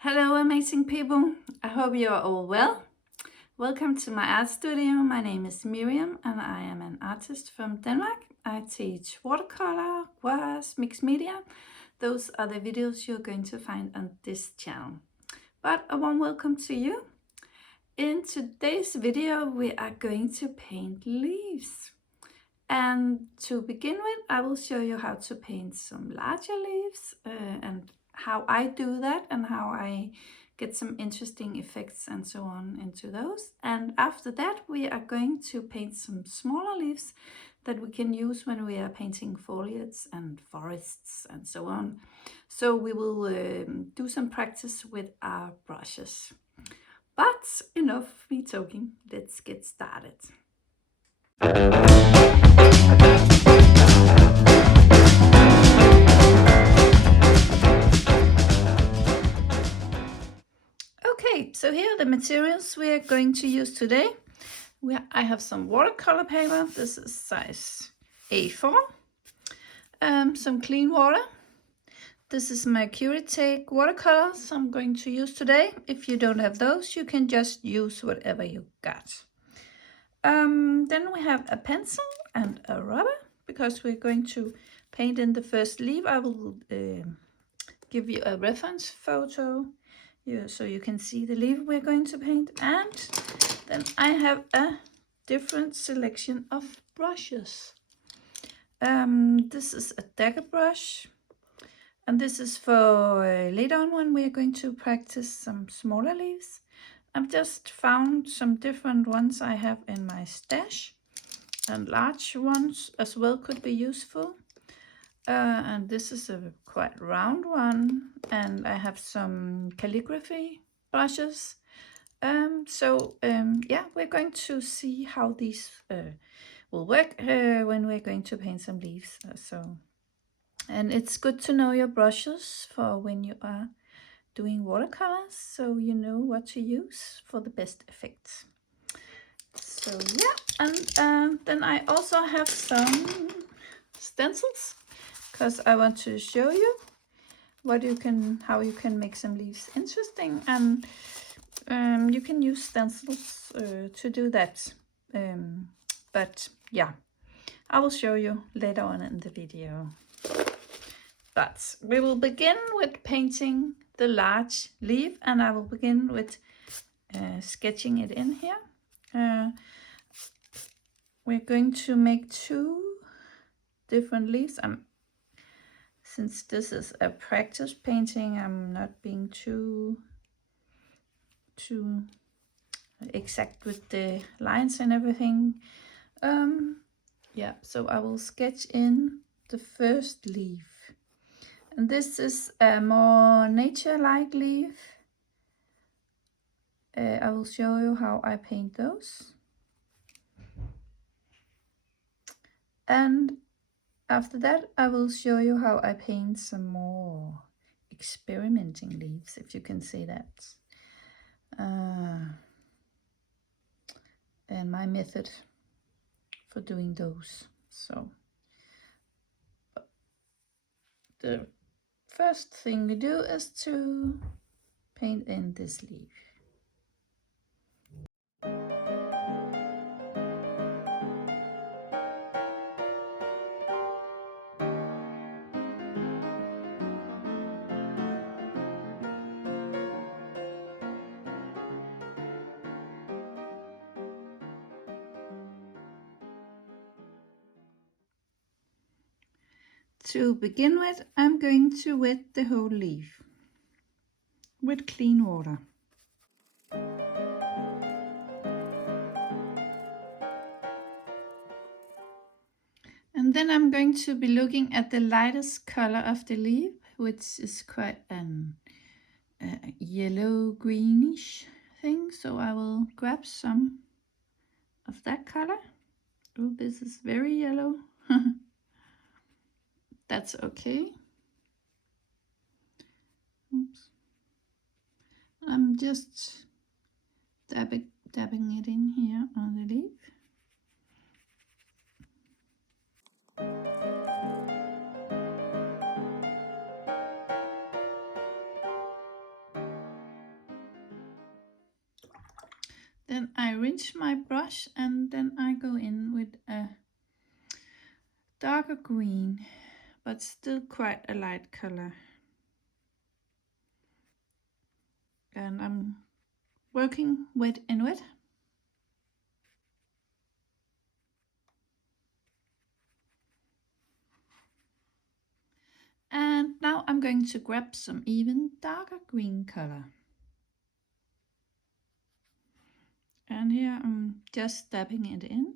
Hello, amazing people. I hope you are all well. Welcome to my art studio. My name is Miriam and I am an artist from Denmark. I teach watercolor, gouache, mixed media. Those are the videos you're going to find on this channel. But a warm welcome to you. In today's video, we are going to paint leaves. And to begin with, I will show you how to paint some larger leaves and how I do that and how I get some interesting effects and so on into those. And after that, we are going to paint some smaller leaves that we can use when we are painting foliage and forests and so on. So we will do some practice with our brushes. But enough of me talking, let's get started. Okay, so here are the materials we are going to use today. I have some watercolor paper. This is size A4. Some clean water. This is my Kuretake watercolors I'm going to use today. If you don't have those, you can just use whatever you got. Then we have a pencil and a rubber because we're going to paint in the first leaf. I will give you a reference photo so you can see the leaf we're going to paint. And then I have a different selection of brushes. This is a dagger brush, and this is for later on when we are going to practice some smaller leaves. I've just found some different ones I have in my stash, and large ones as well could be useful. And this is a quite round one, and I have some calligraphy brushes. Yeah, we're going to see how these will work when we're going to paint some leaves. And it's good to know your brushes for when you are doing watercolors, so you know what to use for the best effects. So yeah, and then I also have some stencils because I want to show you how you can make some leaves interesting, and you can use stencils to do that. But yeah, I will show you later on in the video. But we will begin with painting the large leaf, and I will begin with sketching it in here. We're going to make two different leaves. Since this is a practice painting, I'm not being too exact with the lines and everything. Yeah, so I will sketch in the first leaf, and this is a more nature-like leaf. I will show you how I paint those, and after that I will show you how I paint some more experimenting leaves, if you can say that. And my method for doing those. So the first thing we do is to paint in this leaf. To begin with, I'm going to wet the whole leaf with clean water. And then I'm going to be looking at the lightest color of the leaf, which is quite a yellow greenish thing. So I will grab some of that color. Oh, this is very yellow. That's okay. Oops. I'm just dabbing it in here on the leaf. rinse my brush and then I go in with a darker green, but still quite a light color. And I'm working wet in wet. And now I'm going to grab some even darker green color. And here I'm just dabbing it in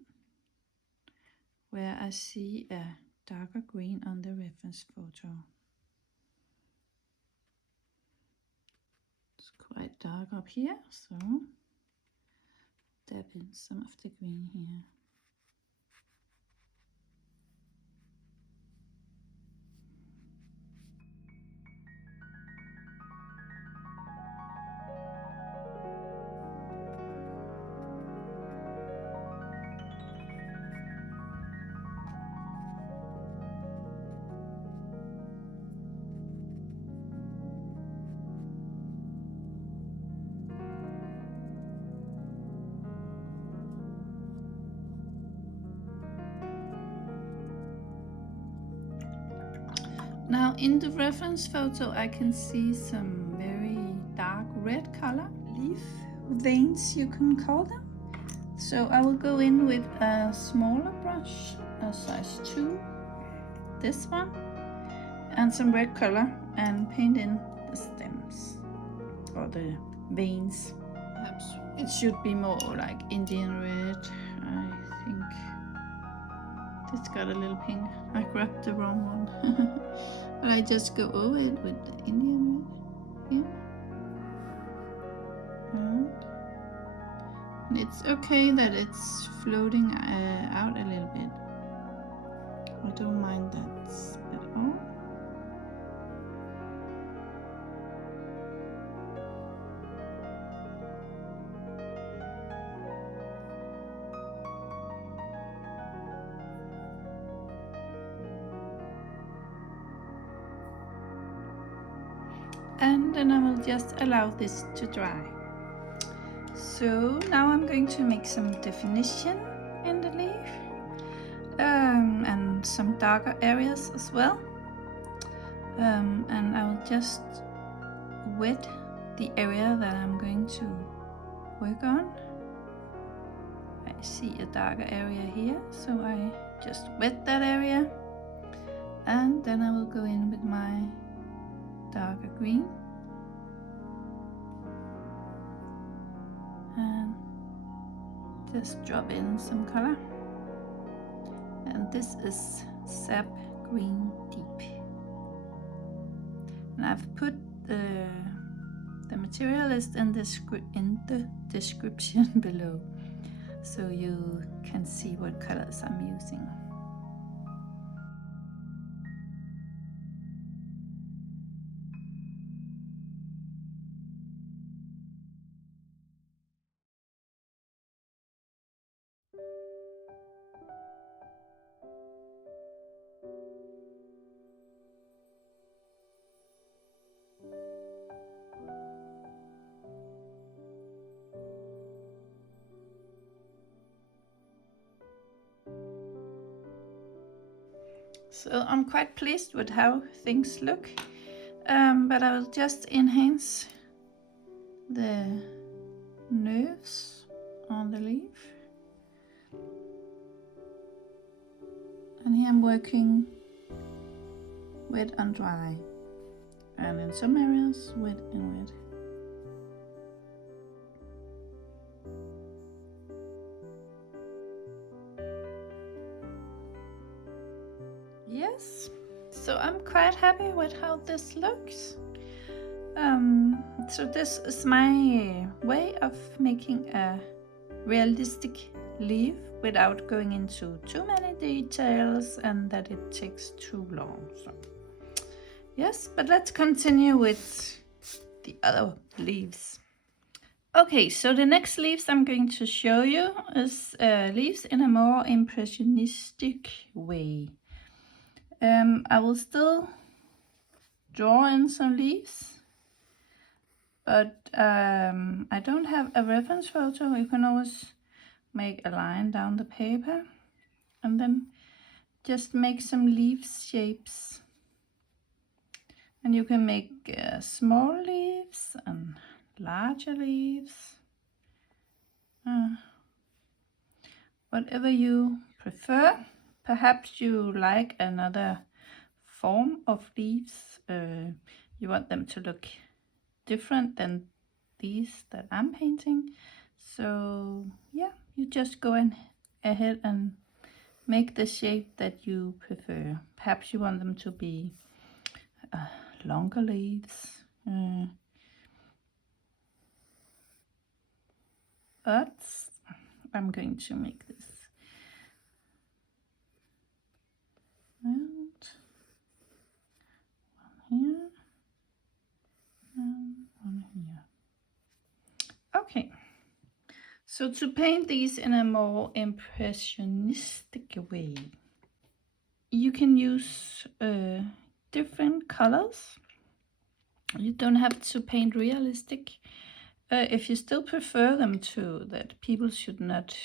where I see a darker green on the reference photo. It's quite dark up here, so dab in some of the green here. Now in the reference photo I can see some very dark red color, leaf veins you can call them. So I will go in with a smaller brush, a size 2, this one, and some red color and paint in the stems or the veins. Perhaps it should be more like Indian red, I think. It's got a little pink. I grabbed the wrong one. But I just go over it with the Indian red here. And it's okay that it's floating out a little bit. I don't mind that at all. And then I will just allow this to dry. So now I'm going to make some definition in the leaf and some darker areas as well. And I will just wet the area that I'm going to work on. I see a darker area here, so I just wet that area, and then I will go in with my darker green and just drop in some color. And this is Sap Green Deep. And I've put the material list in the description below, so you can see what colors I'm using. So I'm quite pleased with how things look, but I will just enhance the nerves on the leaf. And here I'm working wet and dry, and in some areas wet and wet. Yes, so I'm quite happy with how this looks. So this is my way of making a realistic leaf without going into too many details and that it takes too long. So yes, but let's continue with the other leaves. Okay, so the next leaves I'm going to show you is leaves in a more impressionistic way. I will still draw in some leaves, but I don't have a reference photo. You can always make a line down the paper and then just make some leaf shapes. And you can make small leaves and larger leaves. Whatever you prefer. Perhaps you like another form of leaves. You want them to look different than these that I'm painting. So yeah, you just go ahead and make the shape that you prefer. Perhaps you want them to be longer leaves. But I'm going to make this round, one here, and one here. Okay, so to paint these in a more impressionistic way, you can use different colors. You don't have to paint realistic. If you still prefer them to, that people should not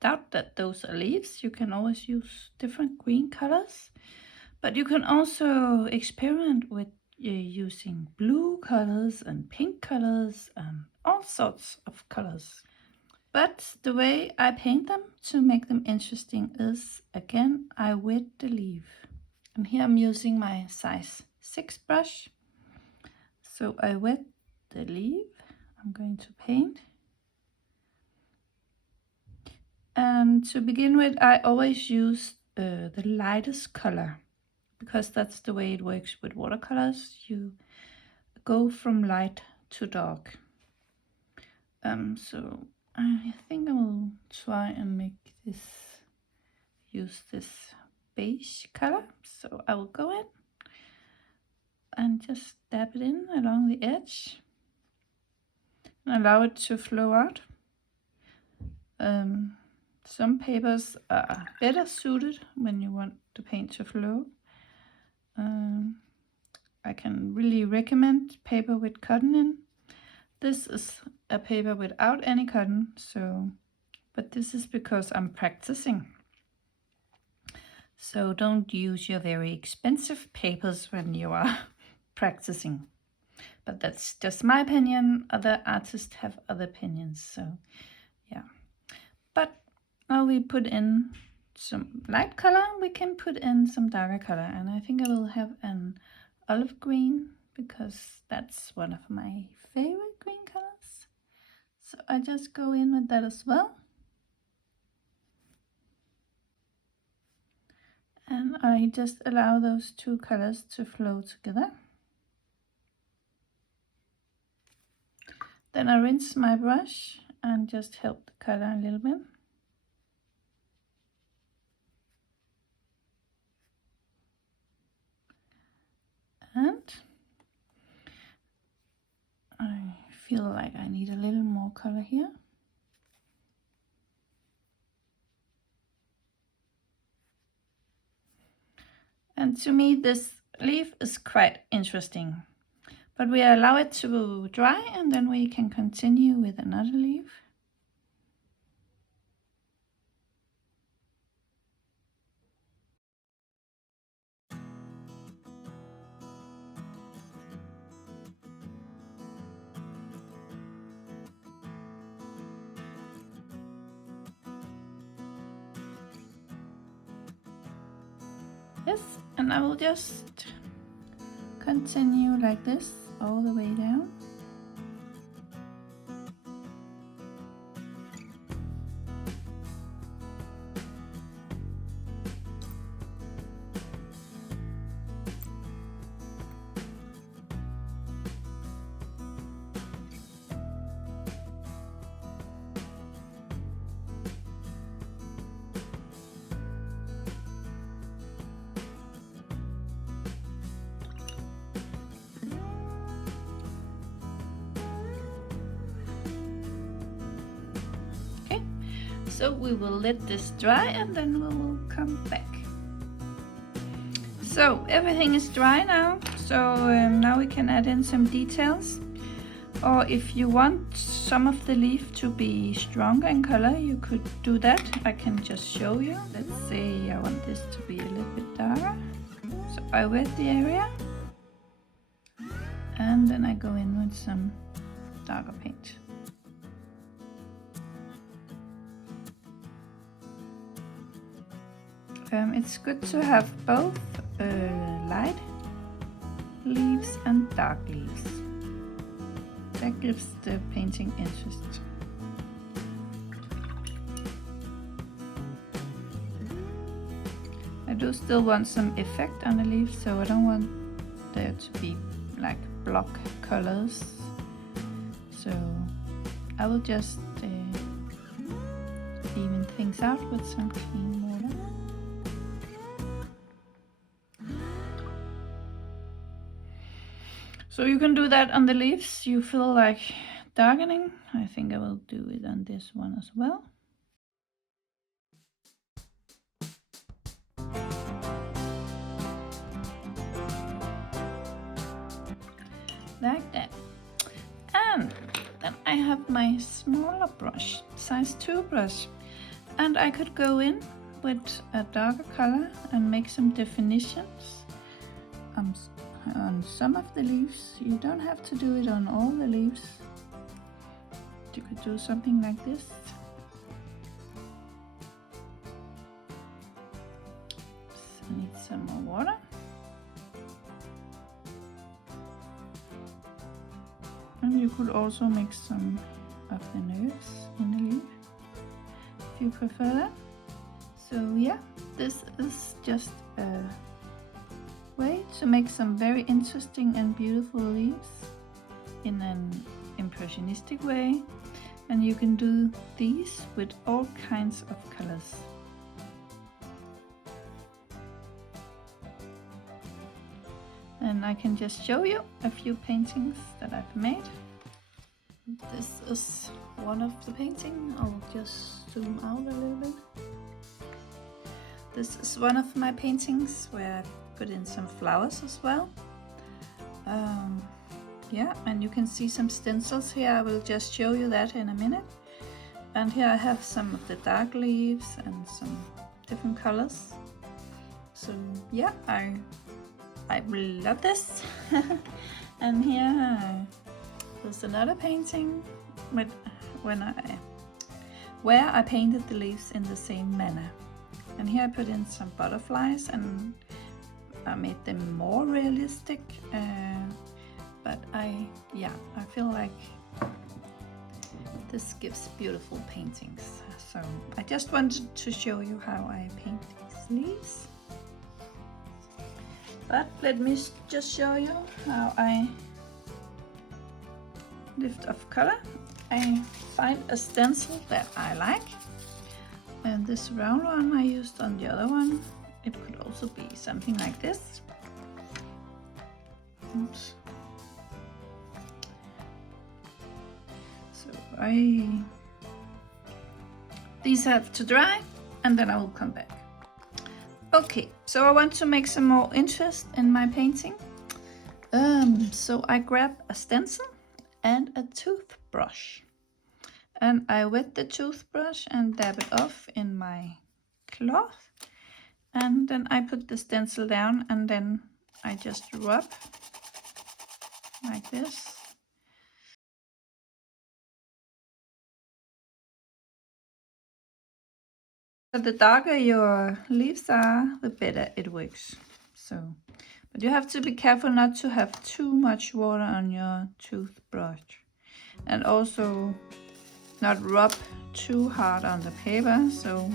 doubt that those are leaves, you can always use different green colors. But you can also experiment with using blue colors and pink colors and all sorts of colors. But the way I paint them to make them interesting is, again, I wet the leaf. And here I'm using my size 6 brush. So I wet the leaf. I'm going to paint. And to begin with, I always use the lightest color, because that's the way it works with watercolors. You go from light to dark. So I think I will try and make this, use this beige color. So I will go in and just dab it in along the edge and allow it to flow out. Some papers are better suited when you want the paint to flow. I can really recommend paper with cotton in. This is a paper without any cotton, but this is because I'm practicing. So don't use your very expensive papers when you are practicing. But that's just my opinion. Other artists have other opinions, so yeah. But now we put in some light color, we can put in some darker color, and I think I will have an olive green because that's one of my favorite green colors. So I just go in with that as well. And I just allow those two colors to flow together. Then I rinse my brush and just help the color a little bit. And I feel like I need a little more color here. And to me, this leaf is quite interesting. But we allow it to dry and then we can continue with another leaf. Yes, and I will just continue like this all the way down. So we will let this dry and then we will come back. So everything is dry now, So now we can add in some details. Or if you want some of the leaf to be stronger in color, you could do that. I can just show you. Let's say I want this to be a little bit darker. So I wet the area and then I go in with some darker paint. It's good to have both light leaves and dark leaves. That gives the painting interest. I do still want some effect on the leaves, so I don't want there to be like block colors. So I will just even things out with some clean water. So you can do that on the leaves you feel like darkening. I think I will do it on this one as well. Like that. And then I have my smaller brush, size 2 brush. And I could go in with a darker color and make some definitions on some of the leaves. You don't have to do it on all the leaves. You could do something like this. So I need some more water. And you could also make some of the nerves in the leaf if you prefer that. So yeah, this is just a way to make some very interesting and beautiful leaves in an impressionistic way, and you can do these with all kinds of colors. And I can just show you a few paintings that I've made. This is one of the paintings. I'll just zoom out a little bit. This is one of my paintings where I put in some flowers as well. Yeah, and you can see some stencils here. I will just show you that in a minute. And here I have some of the dark leaves and some different colors. So yeah, I love this. And here there's another painting with where I painted the leaves in the same manner. And here I put in some butterflies and I made them more realistic. But I feel like this gives beautiful paintings. So I just wanted to show you how I paint these leaves. But let me just show you how I lift off color. I find a stencil that I like. And this round one I used on the other one. It could also be something like this. Oops. So these have to dry and then I will come back. Okay, so I want to make some more interest in my painting. So I grab a stencil and a toothbrush. And I wet the toothbrush and dab it off in my cloth. And then I put the stencil down and then I just rub like this. The darker your leaves are, the better it works. So, but you have to be careful not to have too much water on your toothbrush. And also not rub too hard on the paper. So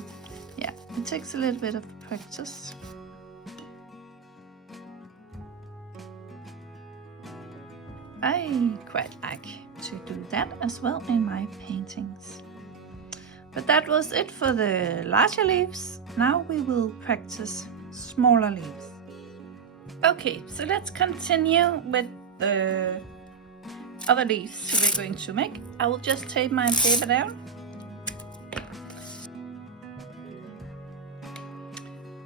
yeah, it takes a little bit of practice. I quite like to do that as well in my paintings. But that was it for the larger leaves. Now we will practice smaller leaves. Okay, so let's continue with the other leaves we're going to make. I will just tape my paper down.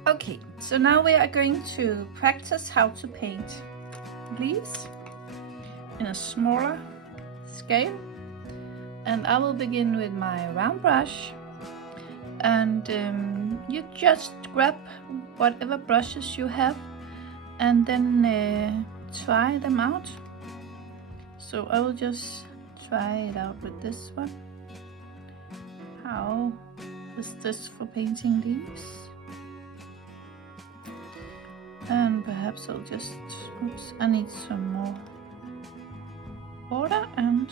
Okay, so now we are going to practice how to paint leaves in a smaller scale. And I will begin with my round brush, and you just grab whatever brushes you have and then try them out. So I will just try it out with this one. How is this for painting leaves? And perhaps I'll just, oops, I need some more water, and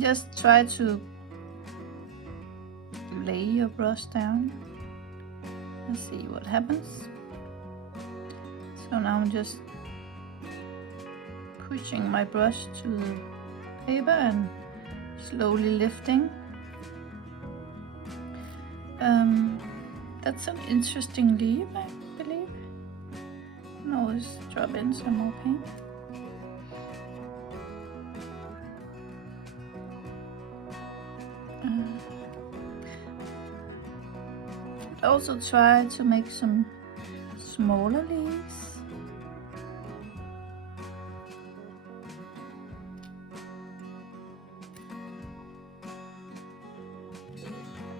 just try to lay your brush down and see what happens. So now I'm just pushing my brush to the paper and slowly lifting. That's an interesting leaf, I believe. Now let's drop in some more paint. Also try to make some smaller leaves.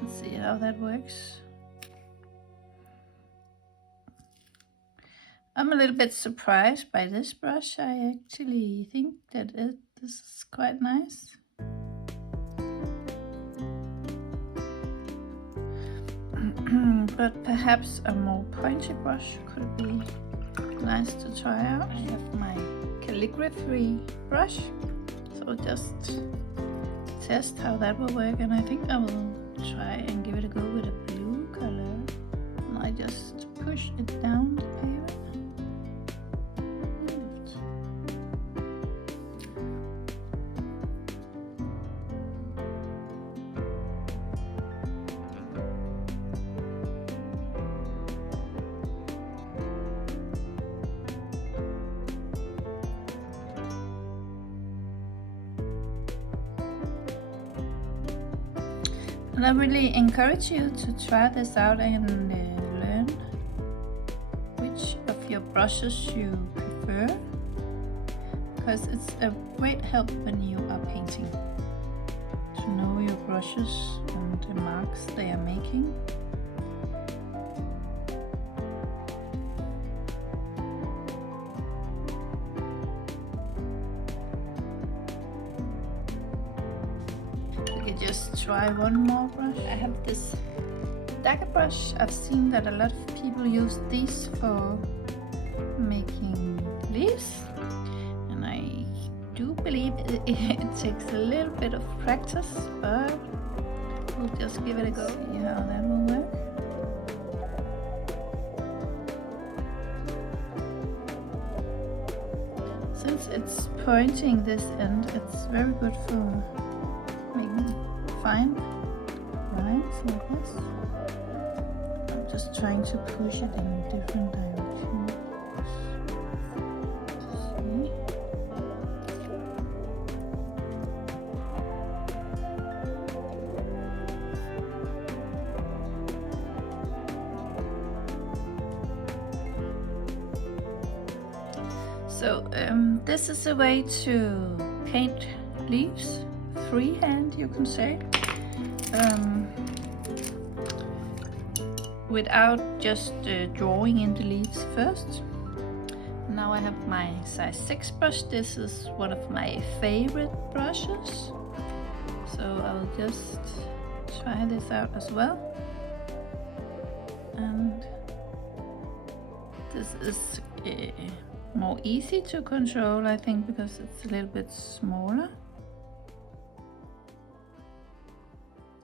Let's see how that works. I'm a little bit surprised by this brush. I actually think that this is quite nice. But perhaps a more pointy brush could be nice to try out. I have my calligraphy brush, so just test how that will work, and I think I will try and give it a go with a blue color. And I just push it down the paper. And I really encourage you to try this out and learn which of your brushes you prefer, because it's a great help when you are painting to know your brushes and the marks they are making. Just try one more brush. I have this dagger brush. I've seen that a lot of people use these for making leaves, and I do believe it takes a little bit of practice, but we'll just give it a go. See how that will work. Since it's pointing this end, it's very good for making fine lines like this. I'm just trying to push it in a different direction. See? So this is a way to paint leaves freehand, you can say, without just drawing in the leaves first. Now I have my size 6 brush. This is one of my favorite brushes, so I'll just try this out as well. And this is more easy to control, I think, because it's a little bit smaller.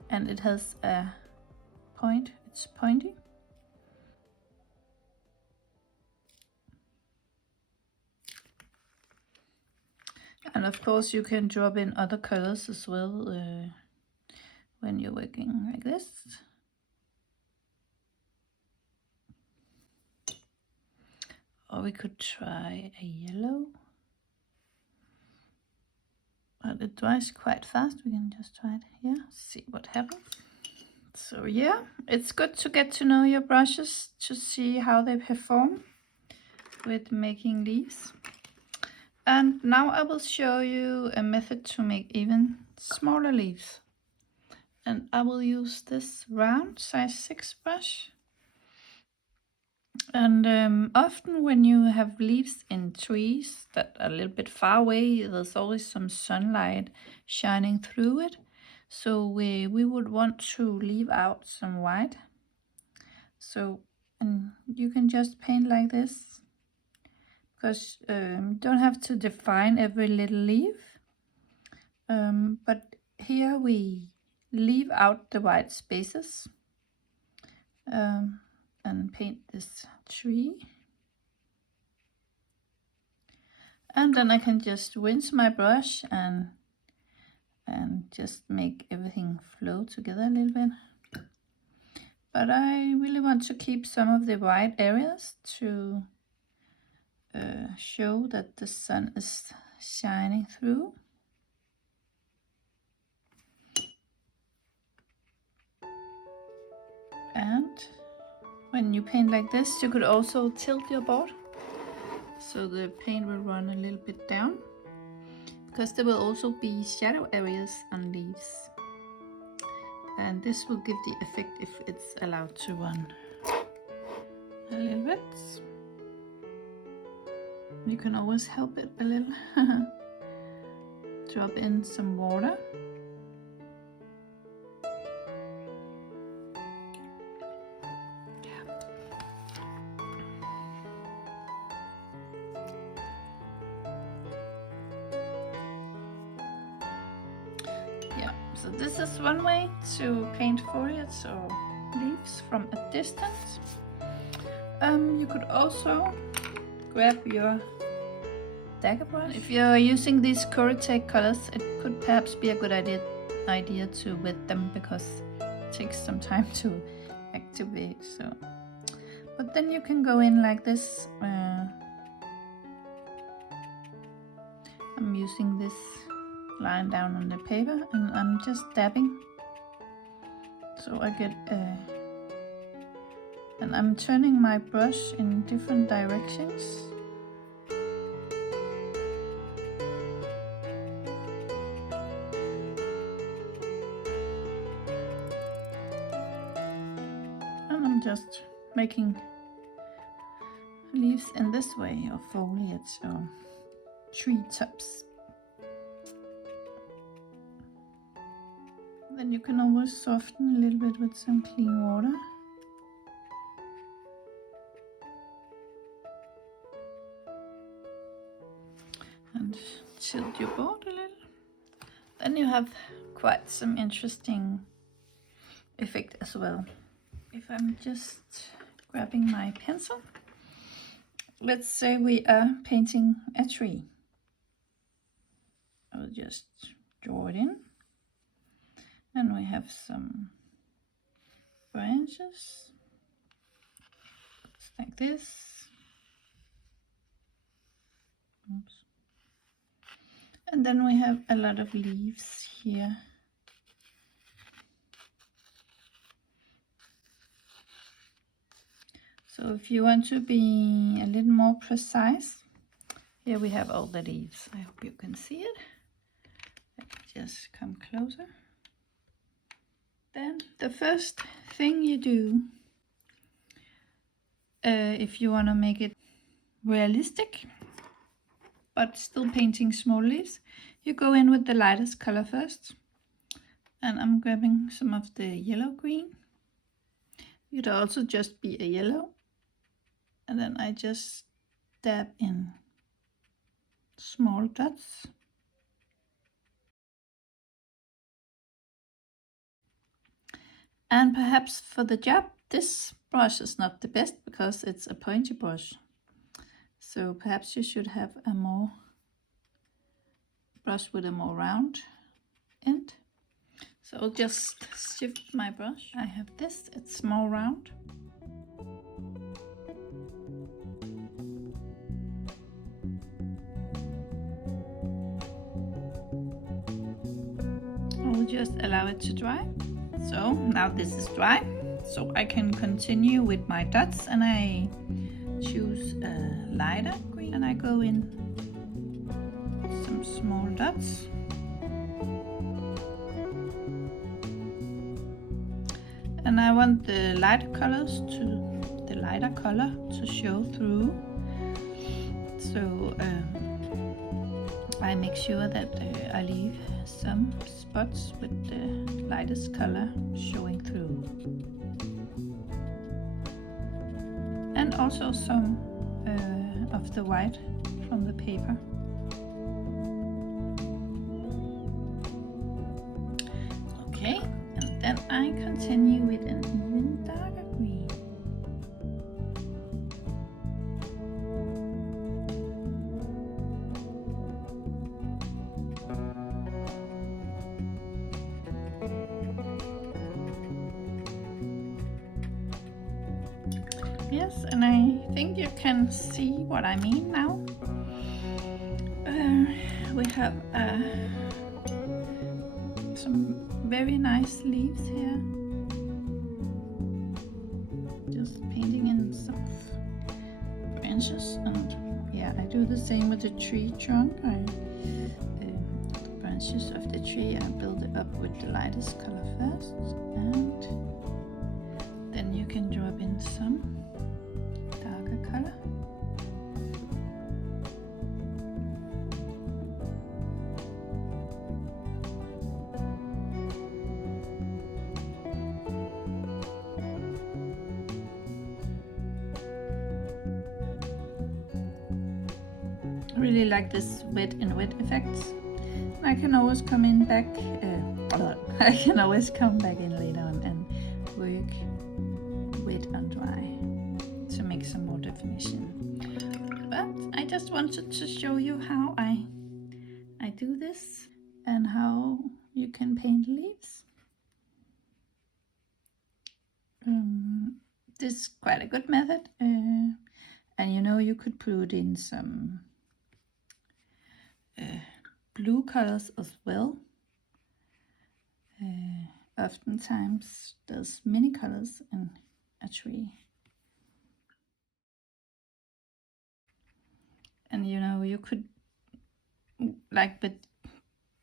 And it has a point, it's pointy. And of course you can drop in other colors as well when you're working like this. Or we could try a yellow. But it dries quite fast. We can just try it here, see what happens. So yeah, it's good to get to know your brushes to see how they perform. with making leaves. And now I will show you a method to make even smaller leaves. And I will use this round size 6 brush. And often when you have leaves in trees that are a little bit far away, there's always some sunlight shining through it. So we would want to leave out some white. So and you can just paint like this, because you don't have to define every little leaf. But here we leave out the white spaces and paint this tree. And then I can just rinse my brush and just make everything flow together a little bit. But I really want to keep some of the white areas to show that the sun is shining through. And when you paint like this, you could also tilt your board so the paint will run a little bit down, because there will also be shadow areas on leaves. And this will give the effect if it's allowed to run a little bit. You can always help it a little. Drop in some water. So this is one way to paint foliage or leaves from a distance. You could also grab your dagger brush. If you're using these Kuretake colors, it could perhaps be a good idea to wet them, because it takes some time to activate. So, but then you can go in like this. I'm using this line down on the paper, and I'm just dabbing, so I get and I'm turning my brush in different directions. And I'm just making leaves in this way, or foliage or tree tops. Then you can always soften a little bit with some clean water. And tilt your board a little. Then you have quite some interesting effect as well. If I'm just grabbing my pencil, let's say we are painting a tree. I'll just draw it in. And we have some branches, just like this. Oops. And then we have a lot of leaves here. So if you want to be a little more precise, here we have all the leaves. I hope you can see it. Let me just come closer. Then the first thing you do, if you want to make it realistic but still painting small leaves, you go in with the lightest color first. And I'm grabbing some of the yellow green. It could also just be a yellow. And then I just dab in small dots. And perhaps for the job, this brush is not the best because it's a pointy brush. So perhaps you should have a more brush with a more round end. So I'll just shift my brush. I have this, it's more round. I'll just allow it to dry. So now this is dry, so I can continue with my dots, and I choose a lighter green and I go in some small dots. And I want the lighter color to show through. So I make sure that I leave some spots with the lightest color showing through. And also some of the white from the paper. Okay, and then I continue with an even darker green. Yes, and I think you can see what I mean now. We have some very nice leaves here. Just painting in some branches, and yeah, I do the same with the tree trunk. The branches of the tree, I build it up with the lightest color first, and then you can drop in some darker color. I really like this wet and wet effects. I can always come in back. I can always come back in later on and work wet and dry to make some more definition. But I just wanted to show you how I do this and how you can paint leaves. This is quite a good method, and you know, you could put in some blue colors as well. Oftentimes there's many colors in a tree, and you know, you could, like with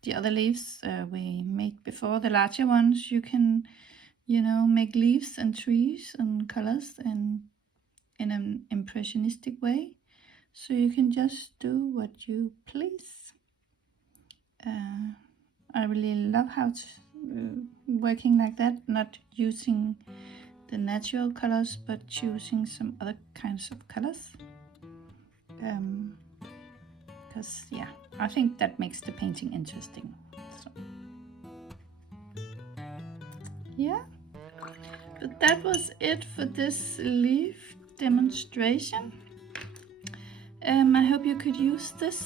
the other leaves we made before, the larger ones, you can, you know, make leaves and trees and colors and in an impressionistic way, so you can just do what you please. I really love how to working like that, not using the natural colors but choosing some other kinds of colors, because yeah, I think that makes the painting interesting. So yeah, but that was it for this leaf demonstration. I hope you could use this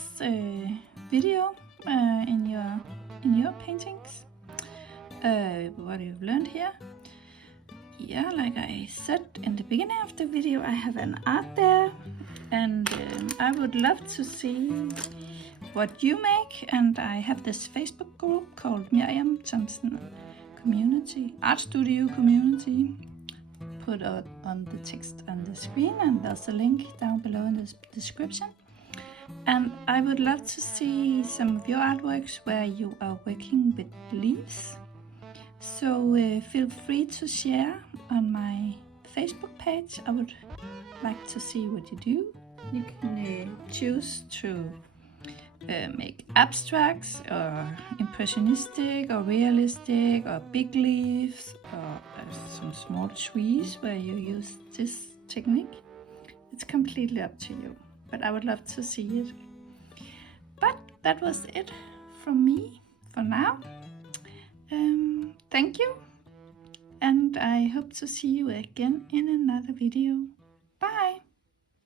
video in your paintings. What you've learned here. Yeah, like I said in the beginning of the video, I have an art there, and I would love to see what you make. And I have this Facebook group called Miriam Thompson Community, Art Studio Community. Put on the text on the screen, and there's a link down below in the description. And I would love to see some of your artworks where you are working with leaves. So feel free to share on my Facebook page. I would like to see what you do. You can choose to make abstracts or impressionistic or realistic or big leaves or some small trees where you use this technique. It's completely up to you, but I would love to see it. But that was it from me for now. Thank you, and I hope to see you again in another video.